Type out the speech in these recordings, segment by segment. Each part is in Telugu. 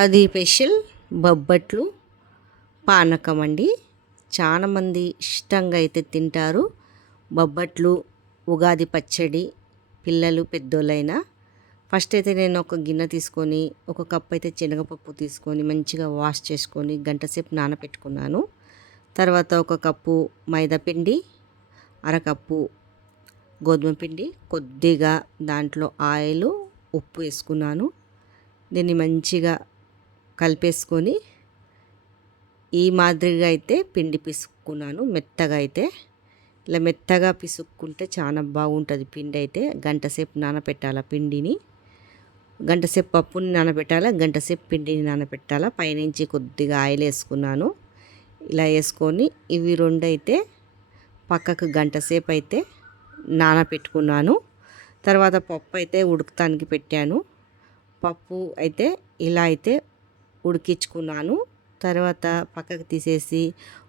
అది స్పెషల్ బొబ్బట్లు పానకం అండి. చాలామంది ఇష్టంగా అయితే తింటారు బొబ్బట్లు. ఉగాది పచ్చడి పిల్లలు పెద్దోళ్ళైనా. ఫస్ట్ అయితే నేను ఒక గిన్నె తీసుకొని ఒక కప్ అయితే శనగపప్పు తీసుకొని మంచిగా వాష్ చేసుకొని గంట సేపు నానబెట్టుకున్నాను. తర్వాత ఒక కప్పు మైదా పిండి, అరకప్పు గోధుమ పిండి, కొద్దిగా దాంట్లో ఆయిల్, ఉప్పు వేసుకున్నాను. దీన్ని మంచిగా కలిపేసుకొని ఈ మాదిరిగా అయితే పిండి పిసుక్కున్నాను. మెత్తగా అయితే ఇలా మెత్తగా పిసుక్కుంటే చాలా బాగుంటుంది పిండి. అయితే గంట సేపు నానబెట్టాలి పిండిని. గంట సేపు పప్పుని నానబెట్టాలా, గంట సేపు పిండిని నానబెట్టాలా. పైనుంచి కొద్దిగా ఆయిల్ వేసుకున్నాను. ఇలా వేసుకొని ఇవి రెండు అయితే పక్కకు గంట సేపు అయితే నానబెట్టుకున్నాను. తర్వాత పప్పు అయితే ఉడకటానికి పెట్టాను. పప్పు అయితే ఇలా అయితే ఉడికించుకున్నాను. తర్వాత పక్కకు తీసేసి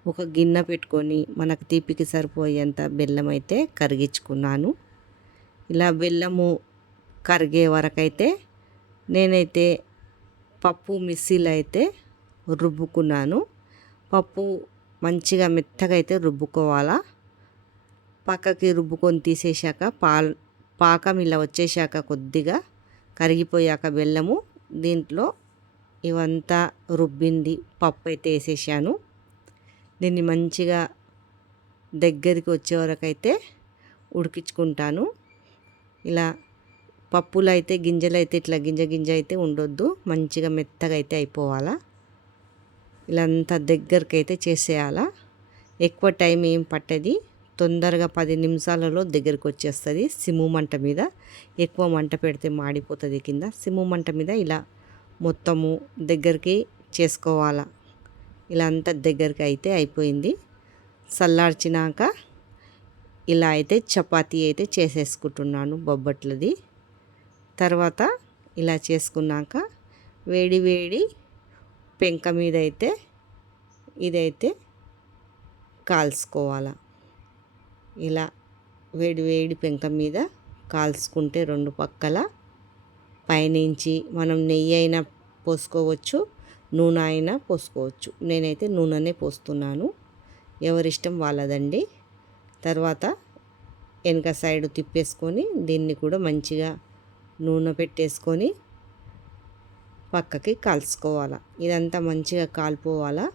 ఒక గిన్నె పెట్టుకొని మనకు తీపికి సరిపోయేంత బెల్లం అయితే కరిగించుకున్నాను. ఇలా బెల్లము కరిగే వరకైతే నేనైతే పప్పు మిక్సీలో అయితే రుబ్బుకున్నాను. పప్పు మంచిగా మెత్తగా అయితే రుబ్బుకోవాలా. పక్కకి రుబ్బుకొని తీసేశాక పాకం ఇలా వచ్చేసాక కొద్దిగా కరిగిపోయాక బెల్లము దీంట్లో ఇవంతా రుబ్బింది పప్పు అయితే వేసేసాను. దీన్ని మంచిగా దగ్గరికి వచ్చే వరకు అయితే ఉడికించుకుంటాను. ఇలా పప్పులు అయితే గింజలు అయితే ఇట్లా గింజ అయితే ఉండొద్దు, మంచిగా మెత్తగా అయితే అయిపోవాలా. ఇలా అంతా దగ్గరికి అయితే చేసేయాలా. ఎక్కువ టైం ఏం పట్టది, తొందరగా 10 నిమిషాలలో దగ్గరికి వచ్చేస్తుంది. సిమ్ము మంట మీద. ఎక్కువ మంట పెడితే మాడిపోతుంది కింద. సిమ్ము మంట మీద ఇలా మొత్తము దగ్గరికి చేసుకోవాలా. ఇలా అంతా దగ్గరికి అయితే అయిపోయింది. చల్లార్చినాక ఇలా అయితే చపాతీ అయితే చేసేసుకుంటున్నాను బొబ్బట్లది. తర్వాత ఇలా చేసుకున్నాక వేడి వేడి పెంక మీద అయితే ఇదైతే కాల్చుకోవాలా. ఇలా వేడి వేడి పెంక మీద కాల్చుకుంటే రెండు పక్కల పైనుంచి మనం నెయ్యి అయినా పోసుకోవచ్చు, నూనె అయినా పోసుకోవచ్చు. నేనైతే నూనెనే పోస్తున్నాను, ఎవరిష్టం వాళ్ళదండి. తర్వాత వెనక సైడ్ తిప్పేసుకొని దీన్ని కూడా మంచిగా నూనె పెట్టేసుకొని పక్కకి కాల్చుకోవాలా. ఇదంతా మంచిగా కాలిపోవాలా.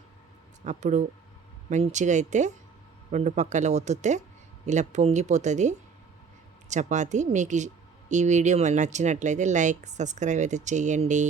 అప్పుడు మంచిగా అయితే రెండు పక్కల ఒత్తితే ఇలా పొంగిపోతుంది చపాతీ. మీకు ఈ వీడియో నచ్చినట్లయితే లైక్, సబ్స్క్రైబ్ అయితే చేయండి.